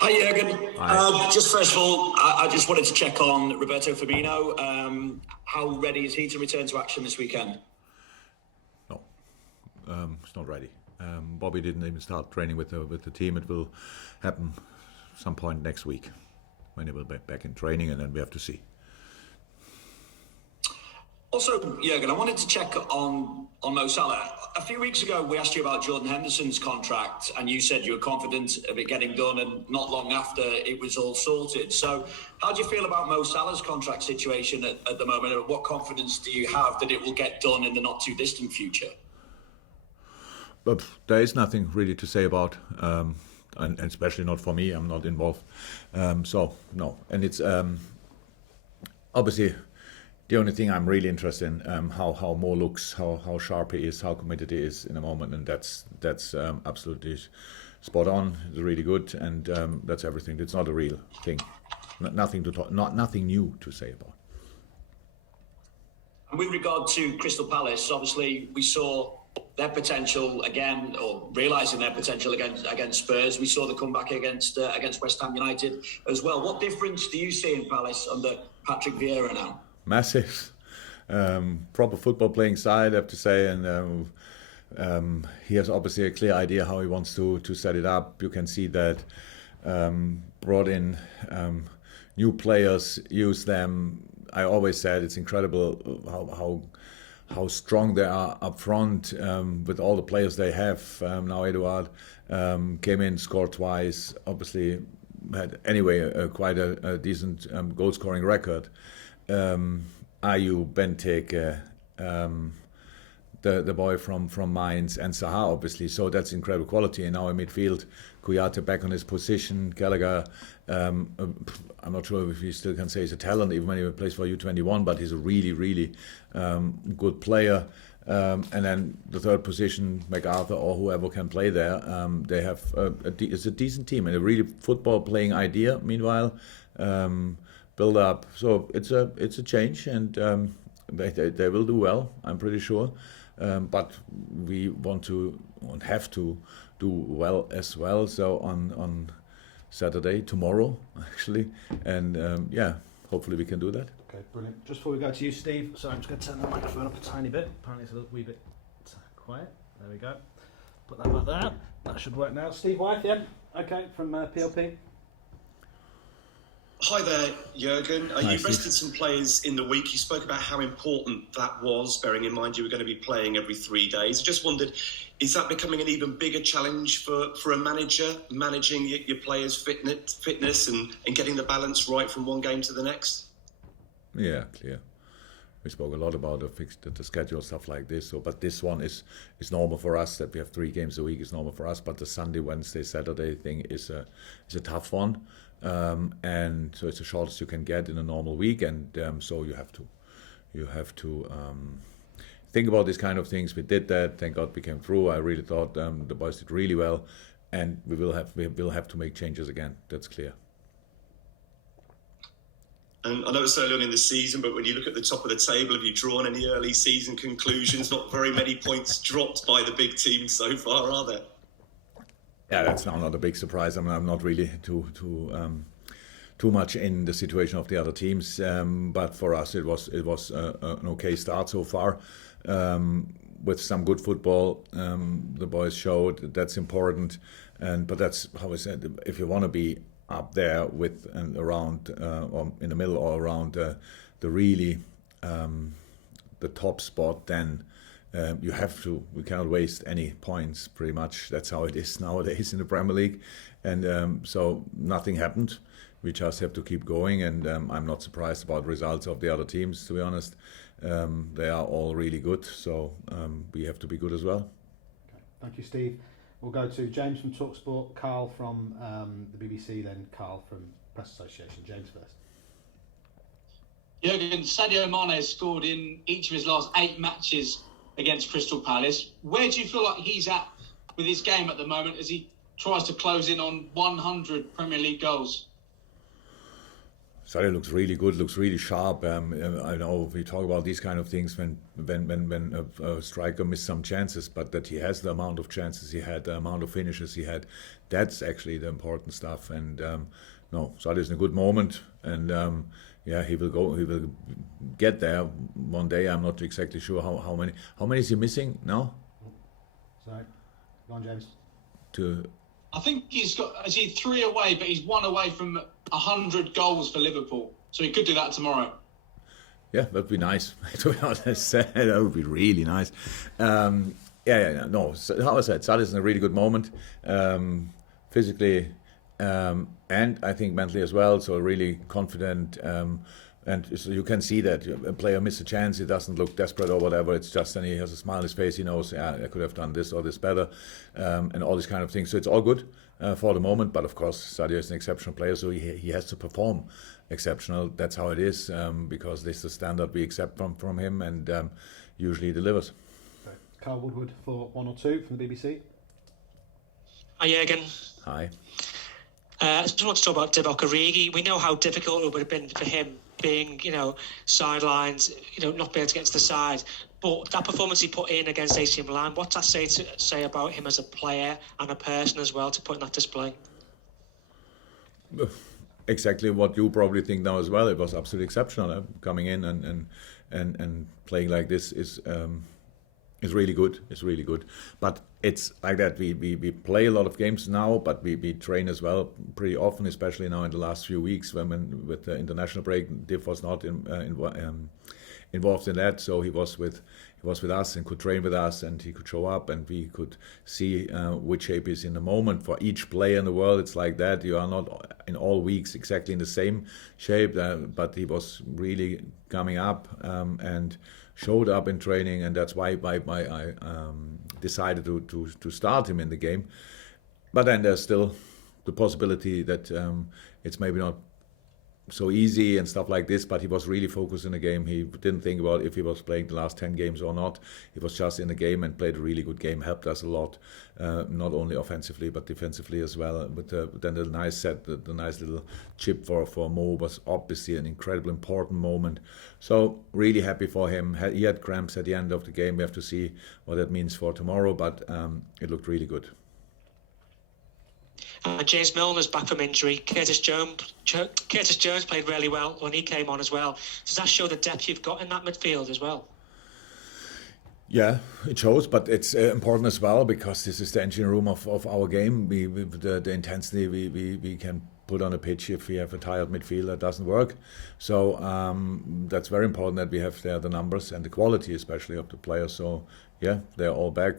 Hi Jurgen. Hi. Just first of all, I just wanted to check on Roberto Firmino. How ready is he to return to action this weekend? No, it's not ready. Bobby didn't even start training with the team. It will happen some point next week when he will be back in training, and then we have to see. Also, Jurgen, I wanted to check on Mo Salah. A few weeks ago, we asked you about Jordan Henderson's contract, and you said you were confident of it getting done, and not long after, it was all sorted. So how do you feel about Mo Salah's contract situation at the moment, and what confidence do you have that it will get done in the not-too-distant future? But there is nothing really to say about, and especially not for me. I'm not involved. So, no. And it's obviously the only thing I'm really interested in, how Mo looks, how sharp he is, how committed he is in a moment, and that's absolutely spot on. It's really good, and that's everything. It's not a real thing. Nothing to talk, nothing new to say about. And with regard to Crystal Palace, obviously we saw their potential again, or realising their potential against Spurs. We saw the comeback against West Ham United as well. What difference do you see in Palace under Patrick Vieira now? Massive, proper football playing side, I have to say, and he has obviously a clear idea how he wants to set it up. You can see that brought in new players, use them. I always said it's incredible how strong they are up front with all the players they have. Now Eduard came in, scored twice, obviously had anyway quite a decent goal scoring record. Ayew, Benteke, the boy from Mainz, and Zaha obviously. So that's incredible quality. And now in midfield, Kouyaté back on his position. Gallagher, I'm not sure if he still can say he's a talent even when he plays for U21, but he's a really good player. And then the third position, MacArthur or whoever can play there. They have it's a decent team and a really football playing idea. Meanwhile. Build up, so it's a change, and they will do well. I'm pretty sure, but we want to and have to do well as well. So on Saturday, tomorrow actually, and hopefully we can do that. Okay, brilliant. Just before we go to you, Steve, so I'm just going to turn the microphone up a tiny bit. Apparently it's a wee bit quiet. There we go. Put that back there. That should work now. Steve Wyeth, yeah. Okay, from PLP. Hi there, Jurgen. Hi, you Steve. rested some players in the week. You spoke about how important that was, bearing in mind you were going to be playing every 3 days. I just wondered, is that becoming an even bigger challenge for a manager, managing your players' fitness and getting the balance right from one game to the next? Yeah, clear. We spoke a lot about the schedule, stuff like this. So, but this one is normal for us. That we have 3 games a week is normal for us. But the Sunday, Wednesday, Saturday thing is a tough one. And so it's the shortest you can get in a normal week, and so you have to think about these kind of things. We did that. Thank God we came through. I really thought the boys did really well, and we will have to make changes again. That's clear. And I know it's early on in the season, but when you look at the top of the table, have you drawn any early season conclusions? Not very many points dropped by the big teams so far, are there? Yeah, that's now not a big surprise. I mean, I'm not really too much in the situation of the other teams, but for us it was an okay start so far, with some good football. The boys showed that's important, but that's how I said. If you want to be up there with and around or in the middle or around the really the top spot, then. You have to. We cannot waste any points. Pretty much, that's how it is nowadays in the Premier League, and so nothing happened. We just have to keep going, and I'm not surprised about results of the other teams. To be honest, they are all really good, so we have to be good as well. Okay. Thank you, Steve. We'll go to James from TalkSport, Carl from the BBC, then Carl from Press Association. James first. Jurgen, Sadio Mane has scored in each of his last 8 matches against Crystal Palace. Where do you feel like he's at with his game at the moment as he tries to close in on 100 Premier League goals? Sadio looks really good, looks really sharp. I know we talk about these kind of things when a striker misses some chances, but that he has the amount of chances he had, the amount of finishes he had, That's actually the important stuff. And no, Sadio is in a good moment, and yeah, he will go. He will get there one day. I'm not exactly sure how many. How many is he missing now? Sorry, go on, James. I think he's got, is he 3 away, but he's 1 away from 100 goals for Liverpool. So he could do that tomorrow. Yeah, that'd be nice. To be honest, that would be really nice. No. So, how I said, Salah is in a really good moment, physically, and I think mentally as well. So really confident. And so you can see that a player misses a chance, he doesn't look desperate or whatever. It's just, and he has a smile on his face. He knows, yeah, I could have done this or this better, and all these kind of things. So it's all good for the moment. But of course, Sadio is an exceptional player, so he has to perform exceptional. That's how it is, because this is the standard we accept from him, and usually delivers. Okay. Carl Woodward for 1 or 2 from the BBC. Hi, Jurgen. Hi. I just want to talk about Divock Origi. We know how difficult it would have been for him being, sidelines, not being able to get to the side. But that performance he put in against AC Milan, what's that say about him as a player and a person as well to put in that display? Exactly what you probably think now as well. It was absolutely exceptional. Coming in and playing like this is really good. It's really good. But it's like that. We play a lot of games now, but we train as well pretty often, especially now in the last few weeks when with the international break, Div was not involved in that. So he was with us and could train with us, and he could show up, and we could see which shape he's in the moment. For each player in the world, it's like that. You are not in all weeks exactly in the same shape, but he was really coming up and showed up in training, and that's why I decided to start him in the game. But then there's still the possibility that it's maybe not so easy and stuff like this, but he was really focused in the game. He didn't think about if he was playing the last 10 games or not. He was just in the game and played a really good game, helped us a lot, not only offensively but defensively as well. But then the nice set, the nice little chip for Mo was obviously an incredibly important moment. So really happy for him. He had cramps at the end of the game. We have to see what that means for tomorrow, but it looked really good. James Milner's back from injury. Curtis Jones played really well when he came on as well. Does that show the depth you've got in that midfield as well? Yeah, it shows, but it's important as well because this is the engine room of our game. The intensity we can put on a pitch if we have a tired midfielder doesn't work. So that's very important that we have there the numbers and the quality especially of the players. So yeah, they're all back.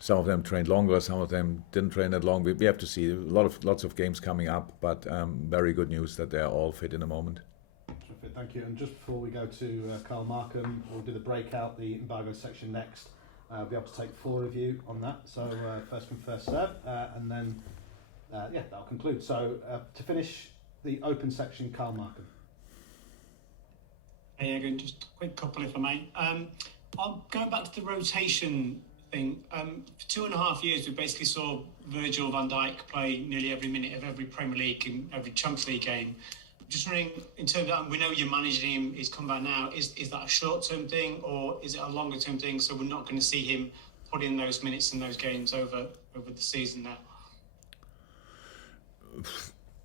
Some of them trained longer, some of them didn't train that long. We have to see lots of games coming up, but very good news that they're all fit in the moment. Terrific, thank you. And just before we go to Carl Markham, we'll do the breakout, the embargo section next. We'll be able to take 4 of you on that. So first come, first serve, and then that'll conclude. So to finish the open section, Carl Markham. Hey, Jurgen, just a quick couple if I may. I'm going back to the rotation thing. For 2.5 years, we basically saw Virgil van Dijk play nearly every minute of every Premier League and every Champions League game. Just wondering, in terms of, we know you're managing him, he's come back now, is that a short-term thing or is it a longer-term thing, so we're not going to see him put in those minutes in those games over the season now?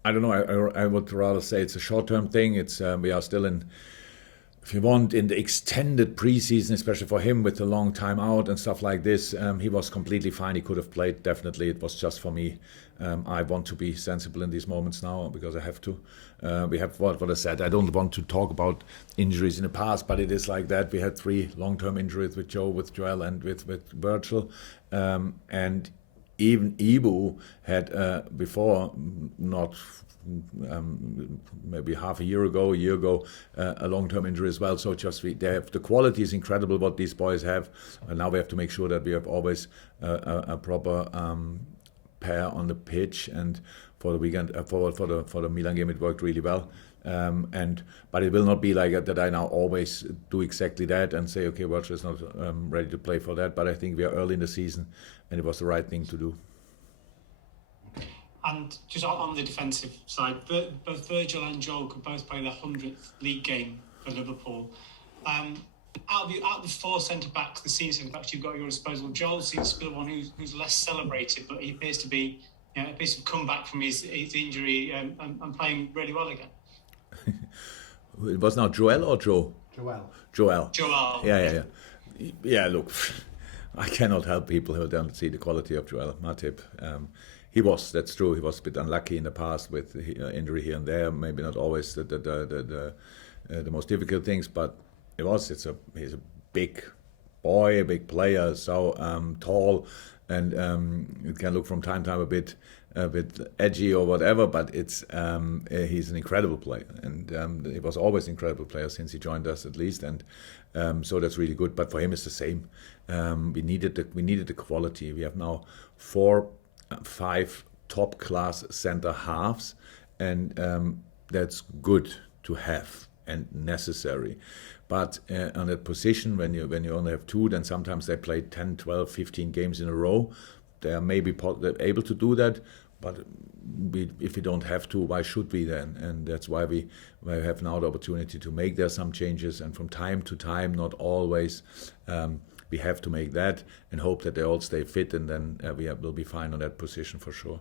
I don't know, I would rather say it's a short-term thing. It's we are still in, if you want, in the extended preseason, especially for him with the long time out and stuff like this. He was completely fine. He could have played, definitely. It was just for me. I want to be sensible in these moments now because I have to. We have what I said. I don't want to talk about injuries in the past, but it is like that. We had 3 long-term injuries with Joe, with Joel, and with Virgil. And even Ibu had before, not maybe a year ago, a long-term injury as well. So just they have, the quality is incredible what these boys have, and now we have to make sure that we have always a proper pair on the pitch. And for the weekend, for the Milan game, it worked really well. But it will not be like that I now always do exactly that and say, okay, Virgil is not ready to play for that. But I think we are early in the season, and it was the right thing to do. And just on the defensive side, both Virgil and Joel could both play their 100th league game for Liverpool. Out of the 4 centre-backs, the senior centre-backs you've got at your disposal, Joel seems to be the one who's less celebrated, but he appears to be a piece of comeback from his injury and playing really well again. It was now Joel or Joe? Joel. Joel. Yeah, look, I cannot help people who don't see the quality of Joel Matip. That's true, he was a bit unlucky in the past with injury here and there, maybe not always the most difficult things, but he's a big boy, a big player, so tall, and it can look from time to time a bit edgy or whatever, but he's an incredible player, and he was always an incredible player since he joined us at least, and so that's really good. But for him, it's the same. We needed the quality. We have now 4-5 top class center halves, and that's good to have and necessary. But on that position, when you only have two, then sometimes they play 10, 12, 15 games in a row. They are maybe they're able to do that, but if we don't have to, why should we then? And that's why we have now the opportunity to make there some changes, and from time to time, not always, we have to make that and hope that they all stay fit, and then we'll be fine on that position for sure.